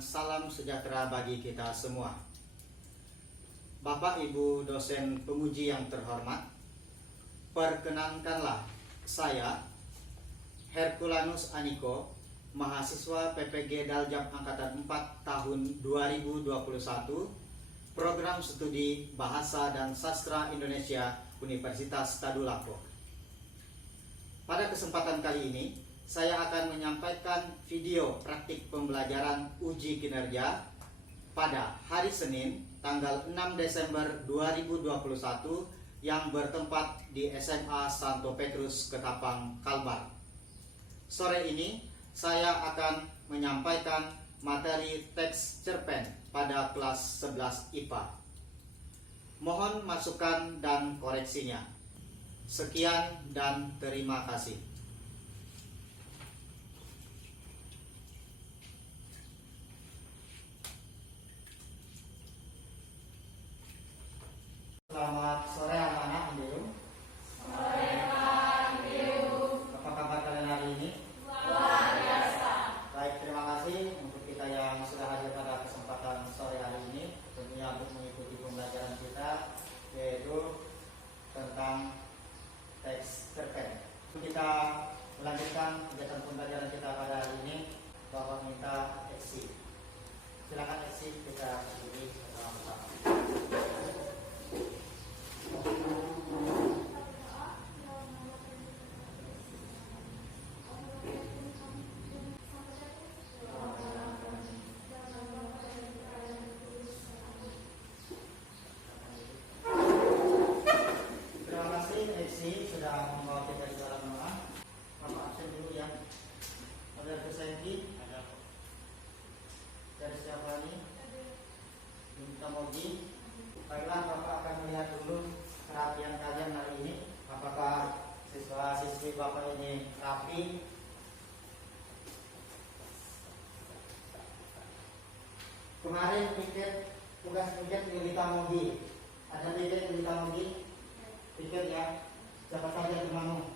dan salam sejahtera bagi kita semua. Bapak Ibu dosen penguji yang terhormat, perkenankanlah saya, Herculanus Aniko, mahasiswa PPG Daljab Angkatan 4 tahun 2021, Program Studi Bahasa dan Sastra Indonesia Universitas Tadulako. Pada kesempatan kali ini, saya akan menyampaikan video praktik pembelajaran uji kinerja pada hari Senin, tanggal 6 Desember 2021 yang bertempat di SMA Santo Petrus, Ketapang, Kalbar. Sore ini, saya akan menyampaikan materi teks cerpen pada kelas 11 IPA. Mohon masukan dan koreksinya. Sekian dan terima kasih. Selamat sore anak-anak Ambiru. Sore Pak Ambiru. Apa kabar kalian hari ini? Luar biasa. Baik, terima kasih untuk kita yang sudah hadir pada kesempatan sore hari ini, tentunya untuk mengikuti pembelajaran kita, yaitu tentang teks cerpen. Kita melanjutkan kegiatan pembelajaran kita pada hari ini. Bapak minta eksik. Silakan eksik, kita berdiri bersama-sama. Sudah membawa kita di dalam rumah. Bapak absen dulu ya. Ada Kusaiki? Ada. Dari siapa ini? Minta Mogi. Baiklah, Bapak akan melihat dulu kerapian kalian hari ini. Apakah siswa-siswi Bapak ini rapi? Kemarin pikir tugas Lilita Mogi. Ada Lilita Mogi? Pikir ya. Siapa saja temanmu?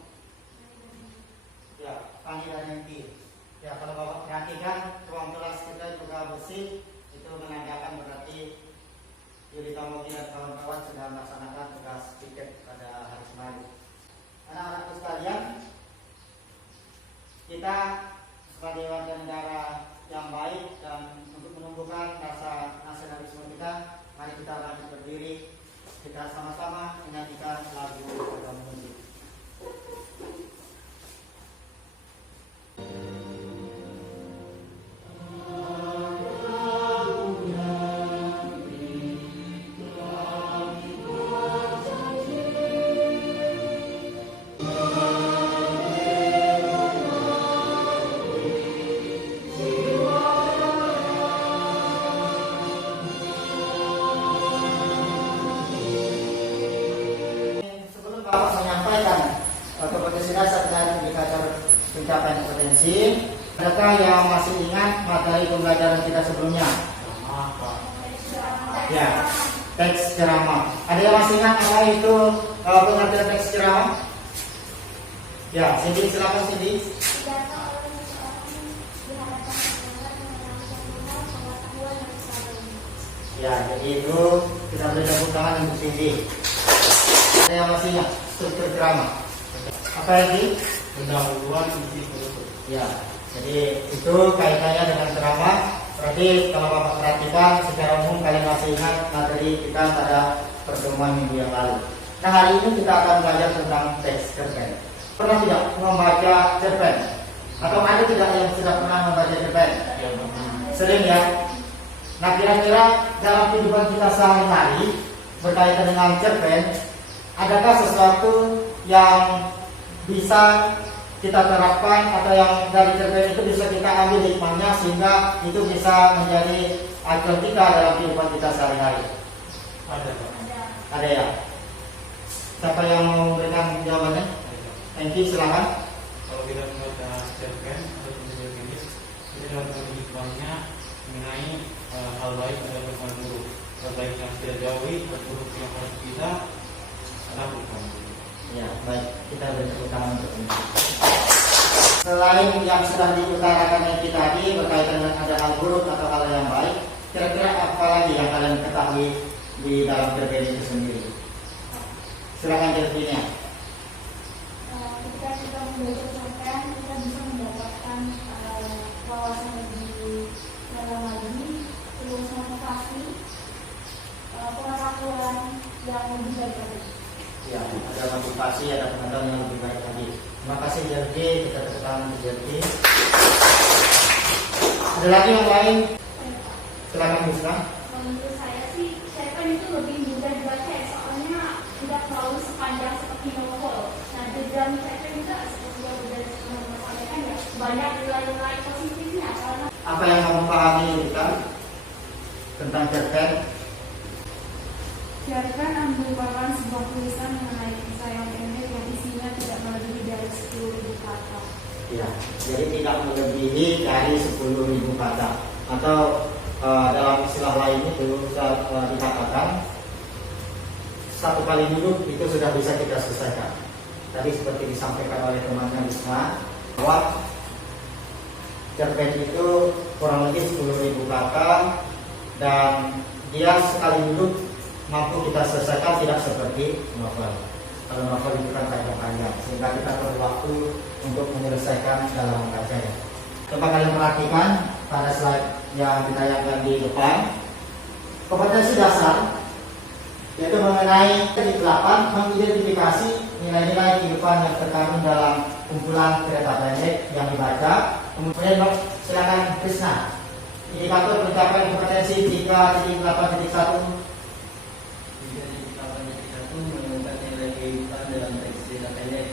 Ya, Pani dan Hengki. Ya, kalau Bapak perhatikan ruang kelas kita juga bersih, itu menandakan berarti Yulita Mogi dan kawan-kawan sedang melaksanakan tugas piket pada hari kemarin. Anak-anakku sekalian, kita sebagai warga negara yang baik dan untuk menumbuhkan rasa nasionalisme kita, mari kita lanjut berdiri. Kita sama-sama menyanyikan lagu Program Musik. Pencapaian potensi. Adakah yang masih ingat materi pembelajaran kita sebelumnya? Ya, teks ceramah. Ada yang masih ingat apa itu pengertian teks ceramah? Ya, Cindy, silakan Cindy. Ya, jadi itu kita beri tepuk tangan untuk Cindy. Ada yang masih ingat struktur ceramah? Apa lagi? Pendahuluan isi penutup. Ya, jadi itu kaitannya dengan ceramah. Berarti kalau Bapak perhatikan secara umum kalian masih ingat materi kita pada pertemuan minggu yang lalu. Nah, hari ini kita akan belajar tentang teks cerpen. Pernah tidak membaca cerpen? Atau ada tidak yang sudah pernah membaca cerpen? Sering ya. Nah, kira-kira dalam kehidupan kita sehari-hari berkaitan dengan cerpen, adakah sesuatu yang bisa kita terapkan atau yang dari cerpen itu bisa kita ambil hikmahnya sehingga itu bisa menjadi acuan kita dalam kehidupan kita sehari-hari? Ada ya? Siapa yang mau memberikan jawabannya? Thank you, silakan. Kalau kita membaca cerpen atau penjelasan ini, kita dapat hikmahnya mengenai hal baik dan hal buruk. Hal baik yang kita jauhi, hal buruk yang harus kita lakukan. Ya, baik. Kita beri tepuk tangan untuk ini. Selain yang sudah diutarakan kita tadi berkaitan dengan ada hal buruk atau hal yang baik, kira-kira apa lagi yang kalian ketahui di dalam cerpen itu sendiri? Silakan cerpennya. Ketika kita membaca cerpen, kita bisa mendapatkan wawasan lebih dalam lagi, terus motivasi, pengetahuan yang lebih baik lagi. Ya, ada motivasi, ada pengetahuan yang lebih baik lagi. Terima kasih Jergi, kita tepuk tangan untuk Jergi. Ada lagi yang lain? Silakan Musna. Menurut saya sih, cerpen itu lebih mudah dibaca ya, soalnya tidak terlalu sepanjang seperti novel. Nah, di dalam cerpen juga seperti yang sudah disampaikan ya, banyak nilai-nilai positifnya karena Apa yang kamu pahami Rita tentang cerpen? Cerpen merupakan sebuah tulisan mengenai kisah yang pendek yang isinya tidak melebihi dari 10.000 kata. Ya, jadi tidak melebihi dari 10.000 kata. Atau dalam istilah lain itu dikatakan satu kali duduk itu sudah bisa kita selesaikan. Tadi seperti disampaikan oleh temannya Risma bahwa cerpen itu kurang lebih 10.000 kata dan dia sekali duduk mampu kita selesaikan, tidak seperti novel. Kalau novel itu kan panjang-panjang sehingga kita perlu waktu untuk menyelesaikan dalam membacanya. Coba kalian perhatikan pada slide yang ditayangkan di depan. Kompetensi dasar yaitu mengenai kedelapan mengidentifikasi nilai-nilai kehidupan yang terkandung dalam kumpulan cerita pendek yang dibaca. Kemudian silakan Krisna. Indikator pencapaian kompetensi 3.8.1 menemukan nilai kehidupan dalam teks cerita pendek.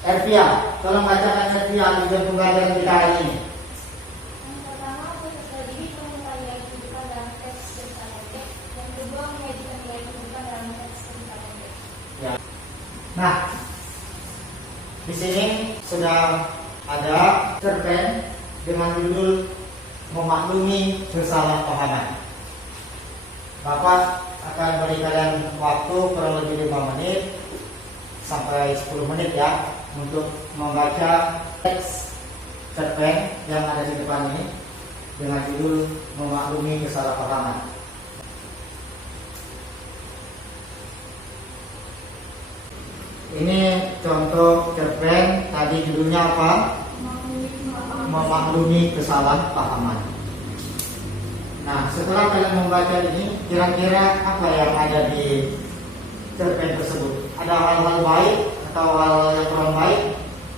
Ervia, tolong bacakan Ervia tujuan pembelajaran kita hari ini. yang pertama, proses diri menemukan nilai kehidupan dalam teks cerita pendek. Yang kedua, menyajikan nilai kehidupan dalam teks cerita pendek. Ya. Nah, di sini sudah ada cerpen dengan judul Memaklumi Kesalahpahaman. Bapak akan beri kalian waktu kurang lebih 5 menit sampai 10 menit ya untuk membaca teks cerpen yang ada di depan ini dengan judul Memaklumi Kesalahpahaman. Ini contoh cerpen, tadi judulnya apa? Memaklumi Kesalahpahaman. Nah, setelah kalian membaca ini, kira-kira apa yang ada di cerpen tersebut? Ada hal-hal baik atau hal yang kurang baik?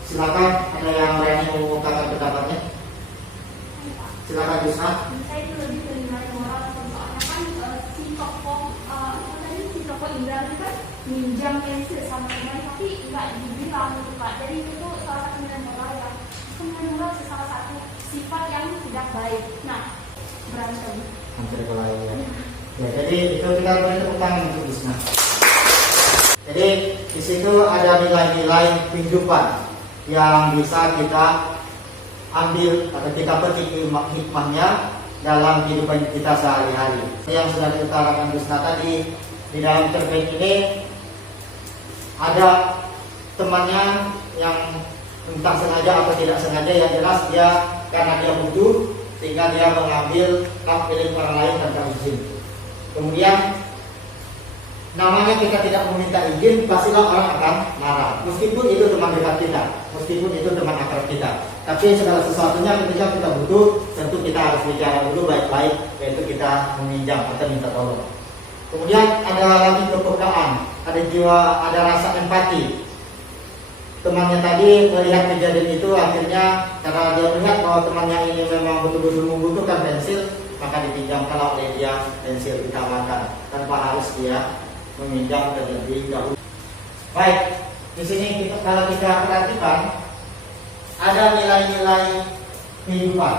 Silakan, ada yang berani mengungkapkan pendapatnya. Silakan Yusna. Saya itu lebih ke nilai moral, soalnya kan si tokoh Indra itu kan minjam pensil sama teman tapi nggak dibilang gitu Pak. Jadi itu tuh salah satu nilai moral yang nilai moral salah satu sifat yang tidak baik. Nah, berantem. Hampir kelayu ya. Ya, jadi itu kita beri tepuk tangan untuk Yusna. Jadi di situ ada nilai-nilai kehidupan yang bisa kita ambil atau kita petik hikmahnya dalam kehidupan kita sehari-hari. Yang sudah diutarakan Yusna tadi, di dalam cerpen ini ada temannya yang entah sengaja atau tidak sengaja, yang jelas dia karena dia butuh sehingga dia mengambil hak milik orang lain tanpa izin. Kemudian namanya kita tidak meminta izin, pastilah orang akan marah. Meskipun itu teman dekat kita, meskipun itu teman akrab kita. Tapi segala sesuatunya ketika kita butuh, tentu kita harus bicara dulu baik-baik, yaitu kita meminjam atau minta tolong. Kemudian ada lagi kepekaan, ada jiwa, ada rasa empati. Temannya tadi melihat kejadian itu, akhirnya karena dia melihat bahwa temannya ini memang betul-betul membutuhkan pensil, maka dipinjamkan oleh dia pensil ditawarkan tanpa harus dia meminjam terlebih dahulu. Baik, di sini kalau kita perhatikan ada nilai-nilai kehidupan.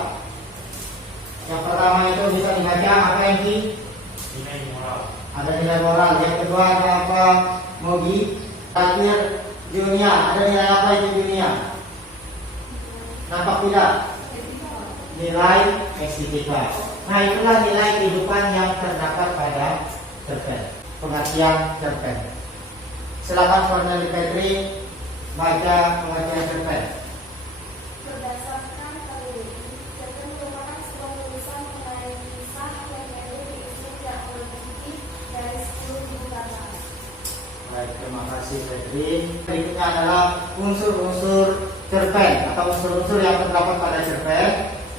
Yang pertama itu bisa dibaca apa yang Nilai moral. ada nilai moral. Yang kedua ada apa? Mogi. Terakhir dunia. Ada nilai apa itu dunia? Nampak tidak? Nilai estetika. Nah, itulah nilai kehidupan yang terdapat pada cerpen. Pengertian cerpen. Silakan Cornelia Petri baca pengertian cerpen. kasih Febri. Berikutnya adalah unsur-unsur cerpen atau unsur-unsur yang terdapat pada cerpen,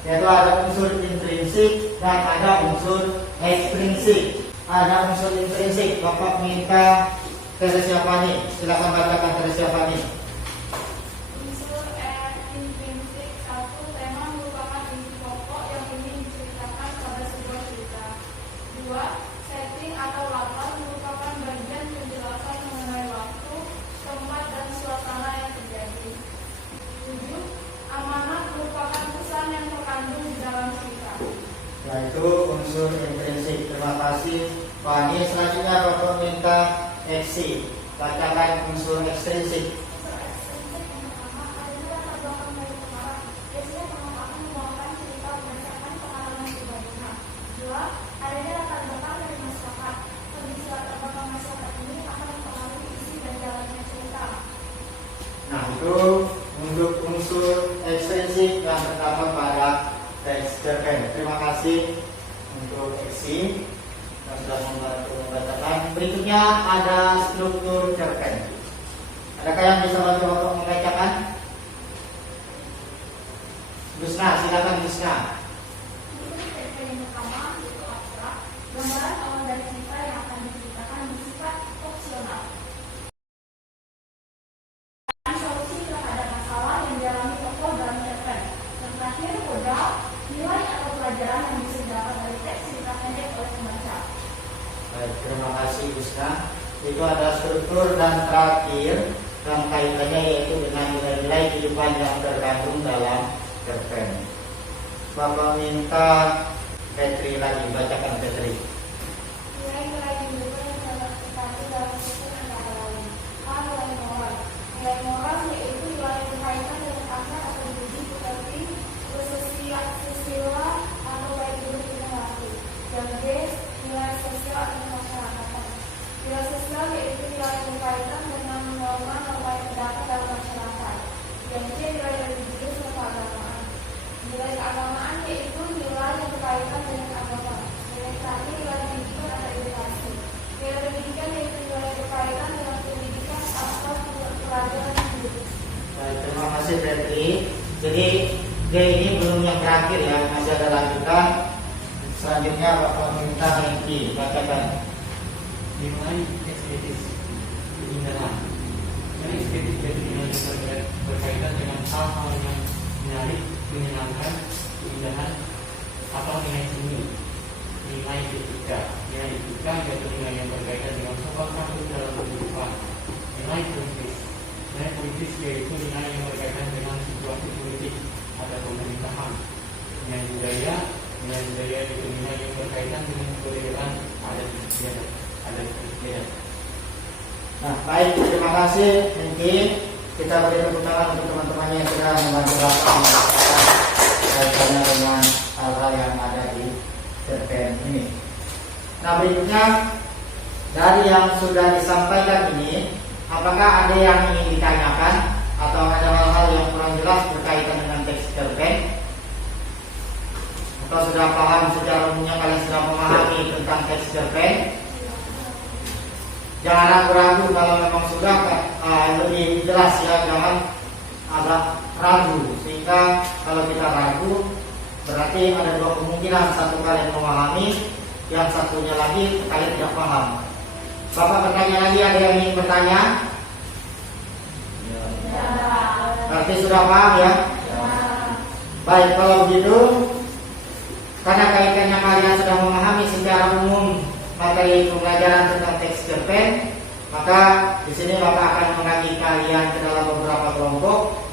yaitu ada unsur intrinsik dan ada unsur ekstrinsik. Ada unsur intrinsik, Bapak minta Teresia Fani, silakan bacakan Teresia Fani. Unsur intrinsik satu, tema merupakan inti pokok yang ingin diceritakan pada sebuah cerita. Dua, setting atau latar merupakan bagian penjelasan mengenai waktu, tempat, dan suasana yang terjadi. Tujuh, amanat merupakan pesan yang terkandung di dalam cerita. Yaitu unsur intrinsik. Terima kasih Fani. Selanjutnya Bapak minta Eksi, bacakan unsur ekstrinsik. Unsur ekstrinsik yang pertama adalah latar belakang dari perkara. Biasanya pengembangan membawakan cerita berdasarkan pengalaman pribadinya. Dua, adanya latar belakang dari masyarakat. Kondisi latar belakang masyarakat ini akan mempengaruhi isi dan jalannya cerita. Nah, itu untuk unsur ekstrinsik yang terdapat pada teks cerpen. Terima kasih untuk Eksi yang sudah membantu membacakan. Berikutnya ada struktur cerpen. Adakah yang bisa bantu Bapak membacakan? Gusna, silakan Gusna. Unsur cerpen yang pertama yaitu abstrak. Gambaran awal dari cerita yang akan diceritakan bersifat opsional. Solusi terhadap masalah yang dialami tokoh dalam cerpen. Dan terakhir, modal, nilai atau pelajaran yang bisa didapat dari teks cerita pendek oleh pembaca. Baik, terima kasih Gusna. Itu ada struktur dan terakhir yang kaitannya yaitu dengan nilai-nilai kehidupan yang terkandung dalam cerpen. Bapak minta Petri lagi, bacakan Petri. Nilai-nilai yang terkandung dalam cerpen antara lain. A. Nilai moral. Nilai moral yaitu nilai yang berkaitan dengan akhlak atau budi seperti bersusila atau baik buruk dengan laku. Dan B. Nilai sosial atau kemasyarakatan. Nilai sosial yaitu nilai yang berkaitan dengan norma-norma yang terdapat dalam masyarakat. Yang C. Nilai religius atau keagamaan. Nilai keagamaan yaitu nilai yang berkaitan dengan agama. Nilai terakhir nilai pendidikan atau edukasi. Nilai pendidikan yaitu nilai yang berkaitan dengan pendidikan atau pelajaran hidup. Baik, terima kasih Petri. Jadi D ini belum yang terakhir ya, masih ada lanjutan. Selanjutnya Bapak minta Hengki, bacakan. Nilai estetis keindahan. Nilai estetis jadi nilai yang berkaitan dengan hal-hal yang menarik, menyenangkan, keindahan, atau nilai seni. Nilai etika. Nilai etika yaitu nilai yang berkaitan dengan sopan santun dalam kehidupan. Nilai politis. Nilai politis yaitu nilai yang berkaitan dengan situasi politik atau pemerintahan. Nilai budaya. Nilai budaya yaitu nilai yang berkaitan dengan kebudayaan adat istiadat. Nah, baik, terima kasih Hengki. Kita beri tepuk tangan untuk teman-temannya yang sudah membantu Bapak membacakan kaitannya dengan hal-hal yang ada di cerpen ini. Nah, berikutnya dari yang sudah disampaikan ini, apakah ada yang ingin ditanyakan atau ada hal-hal yang kurang jelas berkaitan dengan teks cerpen? Atau sudah paham secara umumnya, kalian sudah memahami tentang teks cerpen? Jangan ragu-ragu, kalau memang sudah lebih jelas ya, jangan agak ragu. Sehingga kalau kita ragu, berarti ada dua kemungkinan. Satu, kalian memahami, yang satunya lagi kalian tidak paham. Bapak bertanya lagi, ada yang ingin bertanya? Berarti sudah paham ya? Baik, kalau begitu, karena kaitannya kalian sudah memahami secara umum materi pembelajaran tentang teks cerpen, maka di sini Bapak akan membagi kalian ke dalam beberapa kelompok.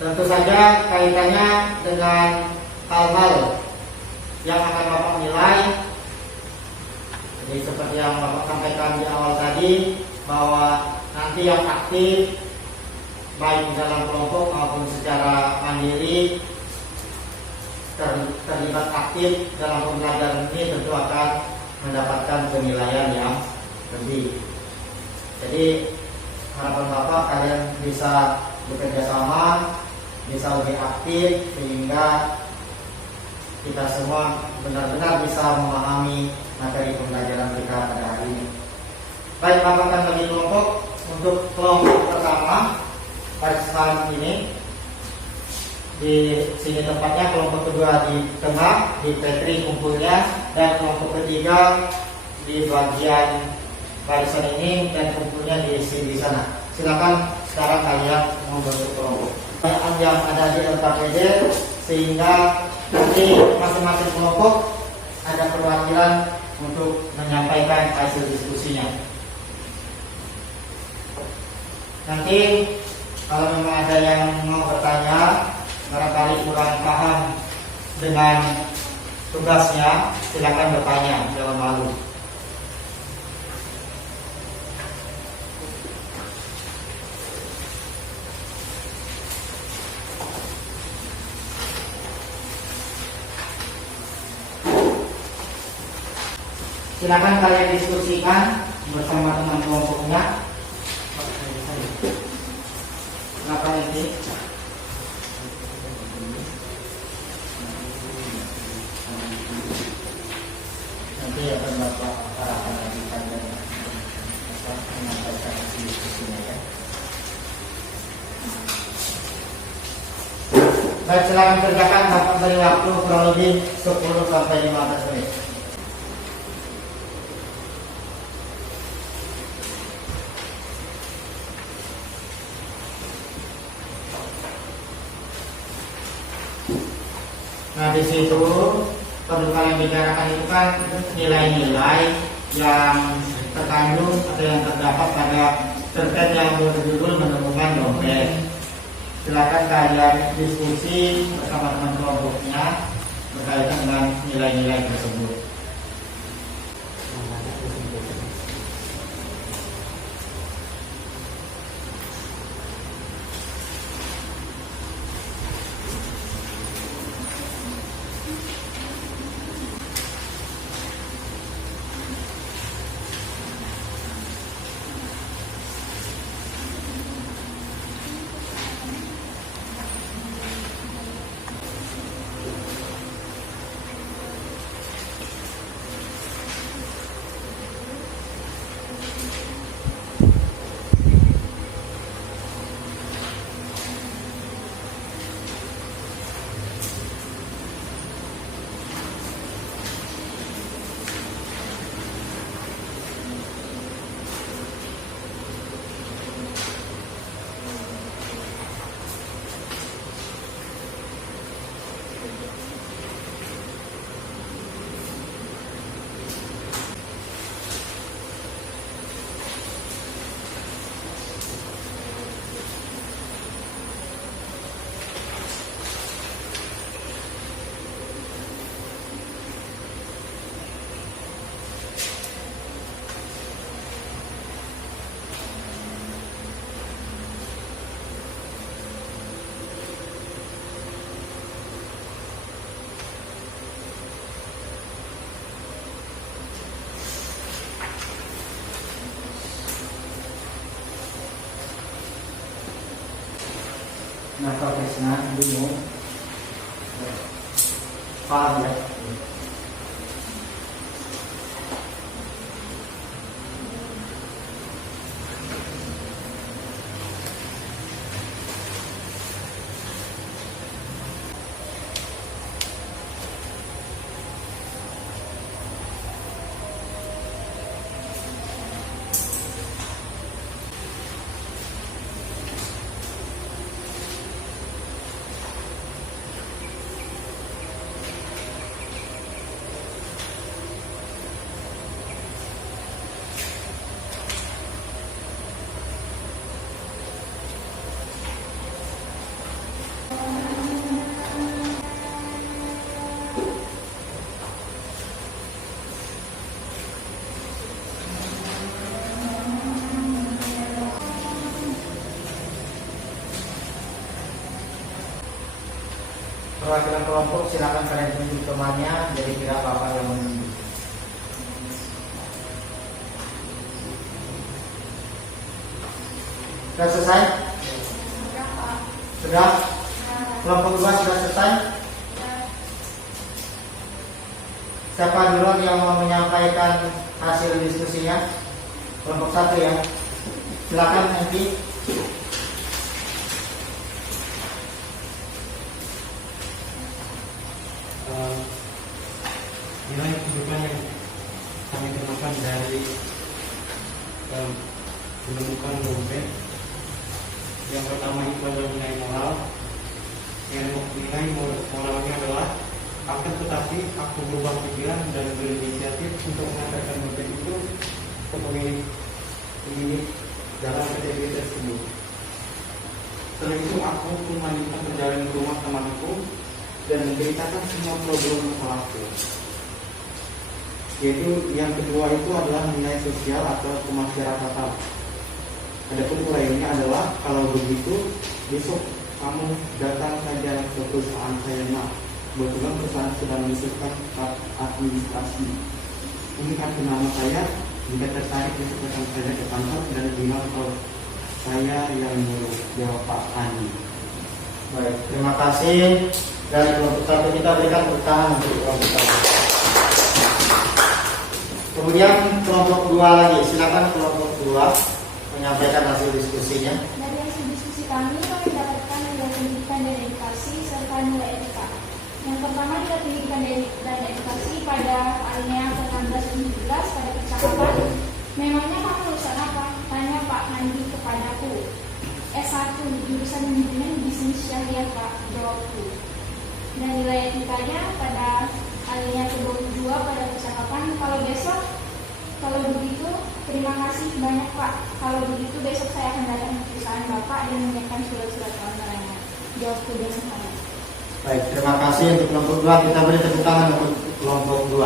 Tentu saja kaitannya dengan hal-hal yang akan Bapak nilai. Jadi seperti yang Bapak sampaikan di awal tadi, bahwa nanti yang aktif baik di dalam kelompok maupun secara mandiri terlibat aktif dalam pembelajaran ini tentu akan mendapatkan penilaian yang lebih. Jadi harapan Bapak kalian bisa bekerja sama, bisa lebih aktif sehingga kita semua benar-benar bisa memahami materi pembelajaran kita pada hari ini. Baik, Bapak akan bagi kelompok. Untuk kelompok pertama pada kesempatan ini di sini tempatnya, kelompok kedua di tengah di Petri kumpulnya, dan kelompok ketiga di bagian barisan ini dan kumpulnya di sini di sana. Silakan sekarang kalian membentuk kelompok. Yang ada di LKPD sehingga nanti masing-masing kelompok ada perwakilan untuk menyampaikan hasil diskusinya. Nanti kalau memang ada yang mau bertanya, barangkali kurang paham dengan tugasnya, silakan bertanya, jangan malu. Silakan kalian diskusikan bersama teman kelompoknya. Kenapa ini? Nanti akan Bapak arahkan lagi pada menyampaikan diskusinya ya. Baik, silakan kerjakan. Bapak beri waktu kurang lebih 10 sampai 15 menit. Nah, di situ perlu kalian bicarakan itu kan nilai-nilai yang terkandung atau yang terdapat pada cerpen yang berjudul Menemukan Dompet. Silakan kalian diskusi bersama teman kelompoknya berkaitan dengan nilai-nilai tersebut. Kenapa Krisna bingung? Paham ya? Perwakilan kelompok silakan kalian tunjuk temannya, jadi tidak apa-apa yang menunjuk. Sudah selesai? Sudah? Kelompok kedua sudah selesai? Siapa duluan yang mau menyampaikan hasil diskusinya? kelompok 1 ya. Silakan nanti. Nilai kehidupan yang kami temukan dari menemukan dompet. Yang pertama itu adalah nilai moral. Yang nilai moralnya adalah akan tetapi aku berubah pikiran dan berinisiatif untuk mengantarkan dompet itu ke pemilik dalam kejadian tersebut. Setelah itu aku pun melanjutkan perjalanan ke rumah temanku dan menceritakan semua problem masalahku. Yaitu yang kedua itu adalah nilai sosial atau kemasyarakatan. Adapun uraiannya adalah kalau begitu besok kamu datang saja ke perusahaan saya nak. Kebetulan perusahaan sedang menyisipkan administrasi. Ini kartu nama saya. Jika tertarik besok datang saja ke kantor dan bilang kalau saya yang menyuruh. Jawab Pak Andi. Baik, terima kasih. Dari kelompok 1 kita berikan tepuk tangan untuk kelompok 1. Kemudian kelompok 2 lagi, silakan kelompok 2 menyampaikan hasil diskusinya. Dari hasil diskusi kami mendapatkan nilai pendidikan dan edukasi serta nilai etika. Yang pertama nilai pendidikan dan edukasi pada alinea 16-17 pada percakapan. Memangnya kamu lulusan apa? Tanya Pak Nandi kepadaku. S1 jurusan manajemen bisnis syariah Pak, jawabku. Dan nilai etikanya pada alinea 22 pada percakapan. Kalau begitu, terima kasih banyak Pak. Kalau begitu besok saya akan datang ke perusahaan Bapak dan menyiapkan surat-surat keterangan. Jawabku dengan sama. Baik, terima kasih untuk kelompok 2. Kita beri tepuk tangan untuk kelompok 2.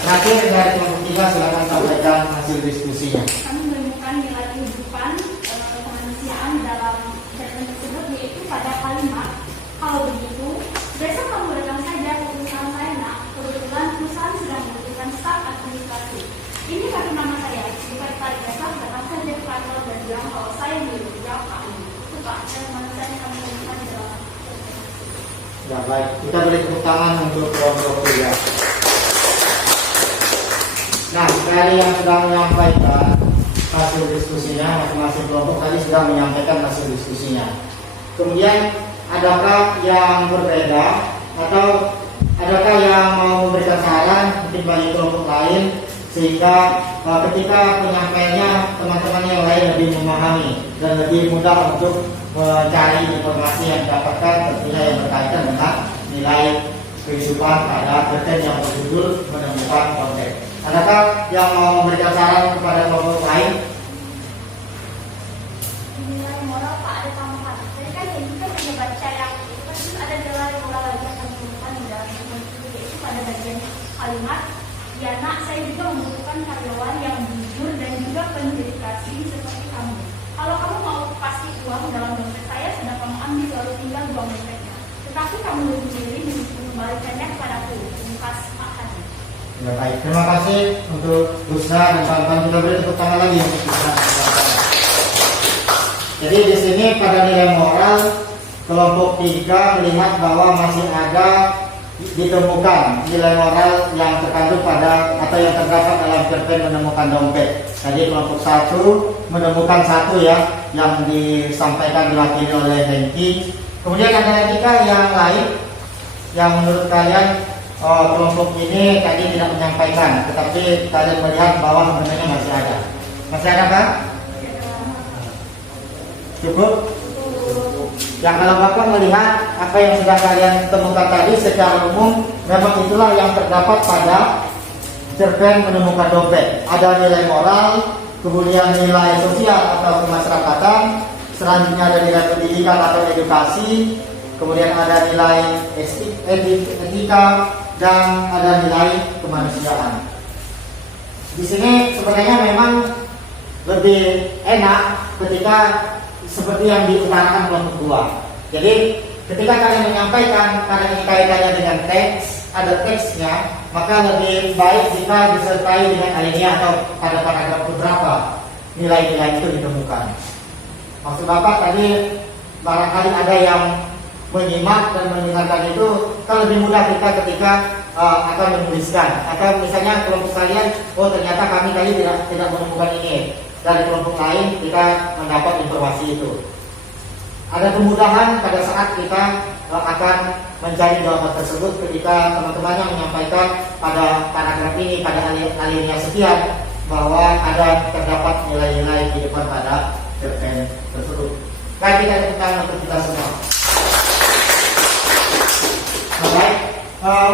Terakhir dari kelompok 3, silakan sampaikan hasil diskusinya. Kami menemukan nilai kehidupan kemanusiaan dalam statement tersebut, yaitu pada kalimat kalau begitu besok kamu datang saja ke perusahaan saya nak. Kebetulan perusahaan sedang membutuhkan staf administrasi. Ini kartu nama saya. Jika tertarik besok datang saja ke kantor dan bilang kalau saya milik. Jawab Pak ini. Itu Pak, dan manusia yang kami temukan di dalam. Ya baik, kita beri tepuk tangan untuk kelompok 3. Nah, dari yang sudah menyampaikan hasil diskusinya, masing-masing kelompok tadi sudah menyampaikan hasil diskusinya. Kemudian, adakah yang berbeda atau adakah yang mau memberikan saran mungkin bagi kelompok lain sehingga ketika penyampaiannya teman-teman yang lain lebih memahami dan lebih mudah untuk mencari informasi yang didapatkan tentunya yang berkaitan dengan nilai kehidupan pada konten yang berjudul menemukan konten. Adakah yang mau memberikan saran kepada kelompok lain? Nilai moral Pak ada tambahan. Jadi kan ini kita punya baca yang itu kan terus ada nilai moral lagi yang kami temukan di dalam dokumen itu, yaitu pada bagian kalimat ya nak, saya juga membutuhkan karyawan yang jujur dan juga penuh dedikasi seperti kamu. Kalau kamu mau pasti uang dalam dompet saya, sedang kamu ambil lalu tinggal buang dompetnya. Tetapi kamu lebih memilih mengembalikannya kepadaku. Pas Pak Hadi. Ya baik, terima kasih untuk Busna dan kawan-kawan. Kita beri tepuk tangan lagi untuk Busna. Jadi di sini pada nilai moral kelompok 3 melihat bahwa masih ada ditemukan nilai moral yang terkandung pada atau yang terdapat dalam cerpen menemukan dompet. Jadi kelompok 1 menemukan 1 ya yang disampaikan diwakili oleh Hengki. Kemudian ada lagi yang lain yang menurut kalian kelompok ini tadi tidak menyampaikan, tetapi kalian melihat bahwa sebenarnya masih ada. Masih ada kan? Cukup? Yang kalau Bapak melihat apa yang sudah kalian temukan tadi secara umum, memang itulah yang terdapat pada cerpen menemukan dompet. Ada nilai moral, kemudian nilai sosial atau kemasyarakatan, selanjutnya ada nilai pendidikan atau edukasi, kemudian ada nilai etika, dan ada nilai kemanusiaan. Di sini sebenarnya memang lebih enak ketika seperti yang diutarakan kelompok 2. Jadi ketika kalian menyampaikan karena ini kaitannya dengan teks, ada teksnya, maka lebih baik jika disertai dengan alinea atau pada paragraf beberapa nilai-nilai itu ditemukan. Maksud Bapak tadi barangkali ada yang menyimak dan mendengarkan itu kan lebih mudah kita ketika akan menuliskan. Atau misalnya kelompok kalian, oh ternyata kami tadi tidak menemukan ini, dari kelompok lain kita mendapat informasi itu. Ada kemudahan pada saat kita akan mencari jawaban tersebut ketika teman-temannya menyampaikan pada paragraf ini, pada alinea sekian, bahwa terdapat nilai-nilai di depan pada cerpen tersebut. Baik, kita tepuk untuk kita semua. Baik,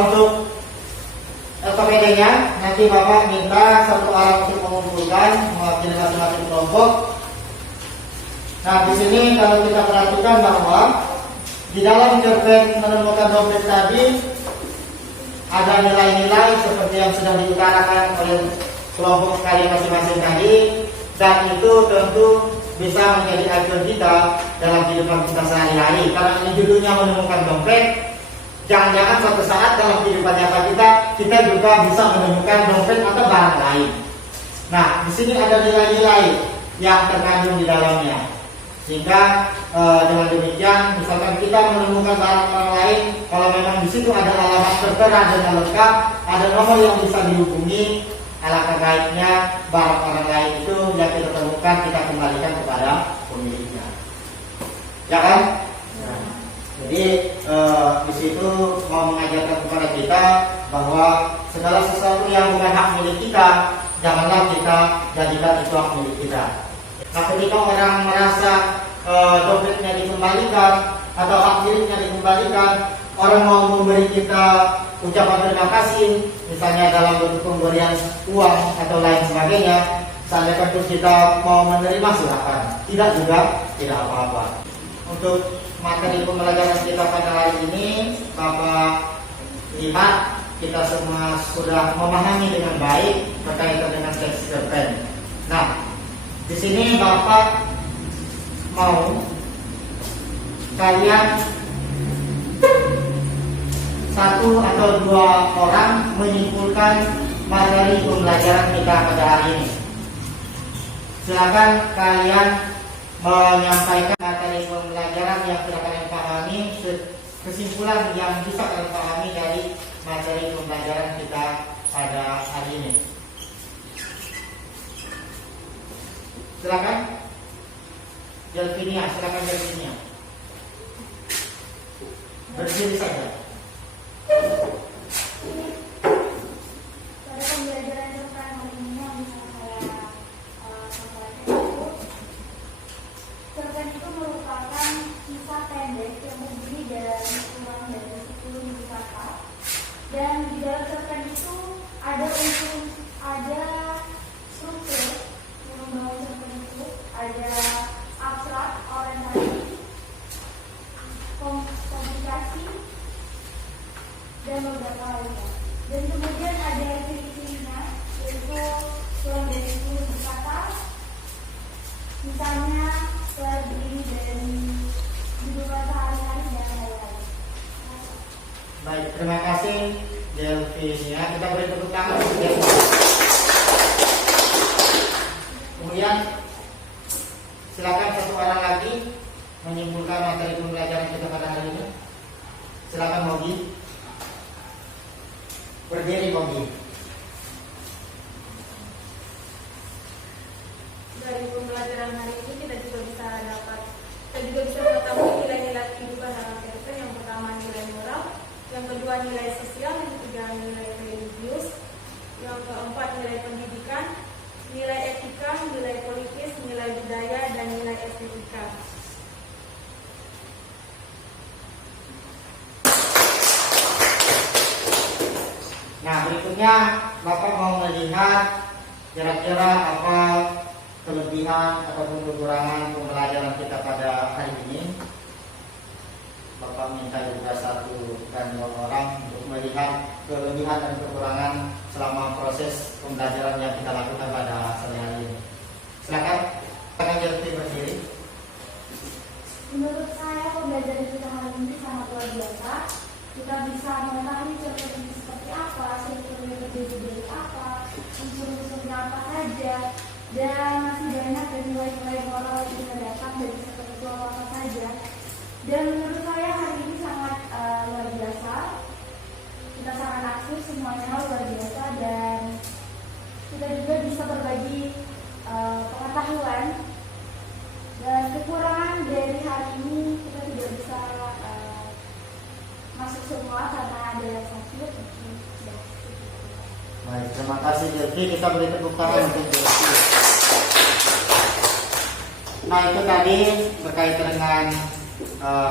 untuk SOPD-nya nanti Bapak minta satu orang untuk mengumpulkan mewakili masing-masing kelompok. Nah, di sini kalau kita perhatikan bahwa di dalam cerpen menemukan dompet tadi ada nilai-nilai seperti yang sudah diutarakan oleh kelompok kalian masing-masing tadi, dan itu tentu bisa menjadi acuan kita dalam kehidupan kita sehari-hari. Karena ini judulnya menemukan dompet, jangan-jangan suatu saat dalam kehidupan nyata kita juga bisa menemukan dompet atau barang lain. Nah, di sini ada nilai-nilai yang terkandung di dalamnya. Sehingga dengan demikian, misalkan kita menemukan barang-barang lain, kalau memang di situ ada alamat tertera dan lengkap, ada nomor yang bisa dihubungi, alangkah baiknya barang-barang lain itu yang kita temukan kita kembalikan kepada pemiliknya. Ya kan? Jadi di situ mau mengajarkan kepada kita bahwa segala sesuatu yang bukan hak milik kita, janganlah kita jadikan itu hak milik kita. Nah, ketika orang merasa dompetnya dikembalikan atau hak miliknya dikembalikan, orang mau memberi kita ucapan terima kasih, misalnya dalam bentuk pemberian uang atau lain sebagainya, seandainya tentu kita mau menerima silakan, tidak juga tidak apa-apa. Untuk materi pembelajaran kita pada hari ini, Bapak lihat kita semua sudah memahami dengan baik berkaitan dengan teks cerpen. Nah, di sini Bapak mau kalian satu atau dua orang menyimpulkan materi pembelajaran kita pada hari ini. Silakan kalian menyampaikan materi pembelajaran yang sudah kalian pahami, kesimpulan yang bisa kalian pahami dari materi pembelajaran kita pada hari ini. Silakan. Delvinia, silakan Delvinia. Berdiri saja. Pada pembelajaran tentang hari ini yang bisa saya sampaikan itu, cerpen itu merupakan kisah pendek yang terdiri dari kurang dari 10 buku kata, dan di dalam cerpen itu ada struktur yang membangun cerpen itu, ada abstrak, orientasi, komunikasi, dan beberapa lainnya. Dan kemudian ada ciri-cirinya, yaitu kurang dari 10 kata, misalnya terdiri dari judul sehari-hari dan lain-lain. Baik, terima kasih Delvinia. Kita beri tepuk tangan untuk Delvinia. Kemudian silakan satu orang lagi menyimpulkan materi pembelajaran kita pada hari ini. Silakan Mogi. Berdiri Mogi. Dari pembelajaran hari ini kita juga bisa mengetahui nilai-nilai kehidupan dalam cerpen. Yang pertama nilai moral, yang kedua nilai sosial, yang ketiga nilai religius, yang keempat nilai pendidikan, nilai etika, nilai politis, nilai budaya, dan nilai estetika. Nah, berikutnya Bapak mau melihat kira-kira apa kelebihan ataupun kekurangan pembelajaran kita pada hari ini. Bapak minta juga satu dan dua orang untuk melihat kelebihan dan kekurangan selama proses pembelajaran yang kita lakukan pada sore hari ini. Silakan, jadi berdiri. Menurut saya pembelajaran kita hari ini sangat luar biasa. Kita bisa mengetahui cerpen ini seperti apa, strukturnya terdiri dari apa, unsur-unsurnya apa saja, dan masih banyak dari nilai-nilai moral yang kita dapat dari cerpen itu apa saja. Dan menurut saya hari ini sangat luar biasa. Kita sangat aktif semuanya luar biasa, dan kita juga bisa berbagi pengetahuan. Dan kekurangan dari hari ini kita tidak bisa masuk semua karena ada yang sakit. Baik, terima kasih Delvi. Kita beri tepuk tangan untuk Delvi. Nah, itu tadi berkaitan dengan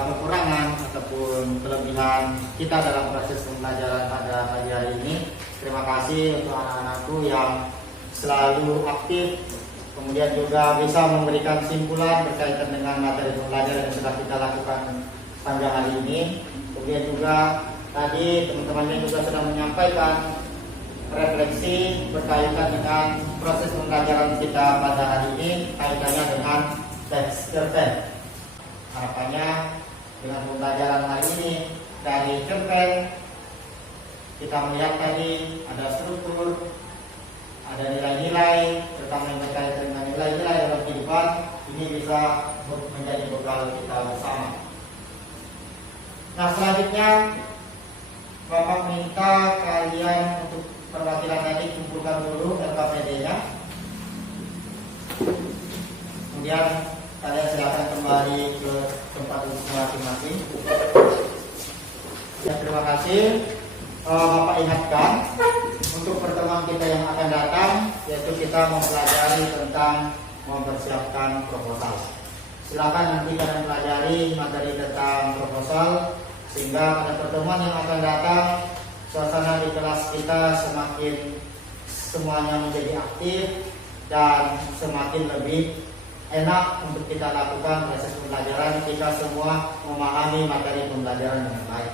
kekurangan ataupun kelebihan kita dalam proses pembelajaran pada pagi hari ini. Terima kasih untuk anak-anakku yang selalu aktif, kemudian juga bisa memberikan kesimpulan berkaitan dengan materi pembelajaran yang sudah kita lakukan sepanjang hari ini. Kemudian juga tadi teman-temannya juga sudah menyampaikan refleksi berkaitan dengan proses pembelajaran kita pada hari ini, kaitannya dengan teks cerpen. Harapannya dengan pembelajaran hari ini dari cerpen kita melihat tadi ada struktur, ada nilai-nilai, terutama yang berkaitan dengan nilai-nilai dalam kehidupan, ini bisa menjadi bekal kita bersama. Nah, selanjutnya Bapak minta kalian untuk perwakilan tadi kumpulkan dulu LKPD-nya. Kemudian kalian silakan kembali ke tempat duduk masing-masing. Ya, terima kasih. Bapak ingatkan untuk pertemuan kita yang akan datang, yaitu kita mempelajari tentang mempersiapkan proposal. Silakan nanti kalian pelajari materi tentang proposal, sehingga pada pertemuan yang akan datang suasana di kelas kita semakin semuanya menjadi aktif dan semakin lebih enak untuk kita lakukan proses pembelajaran. Kita semua memahami materi pembelajaran dengan baik.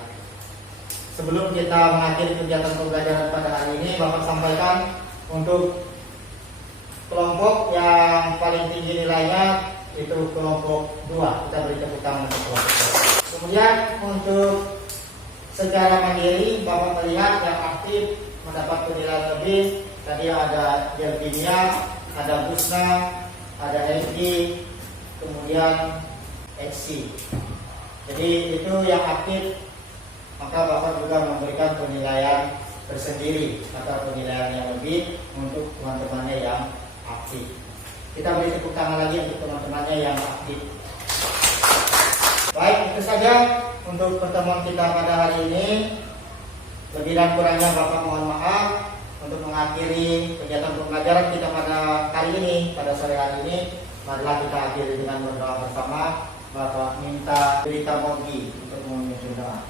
Sebelum kita mengakhiri kegiatan pembelajaran pada hari ini, Bapak sampaikan untuk kelompok yang paling tinggi nilainya itu kelompok 2. Kita beri tepuk tangan untuk kelompok 2. Kemudian untuk secara mandiri, Bapak melihat yang aktif mendapat penilaian lebih. Tadi ada Delvinia, ada Busna, ada Eki, kemudian Exi. Jadi itu yang aktif, maka Bapak juga memberikan penilaian tersendiri atau penilaian yang lebih untuk teman-temannya yang aktif. Kita beri tepuk tangan lagi untuk teman-temannya yang aktif. Baik, itu saja untuk pertemuan kita pada hari ini. Lebih dan kurangnya Bapak mohon maaf. Untuk mengakhiri kegiatan pembelajaran kita pada hari ini, pada sore hari ini, marilah kita akhiri dengan berdoa bersama. Bapak minta berita Mogi untuk memimpin doa.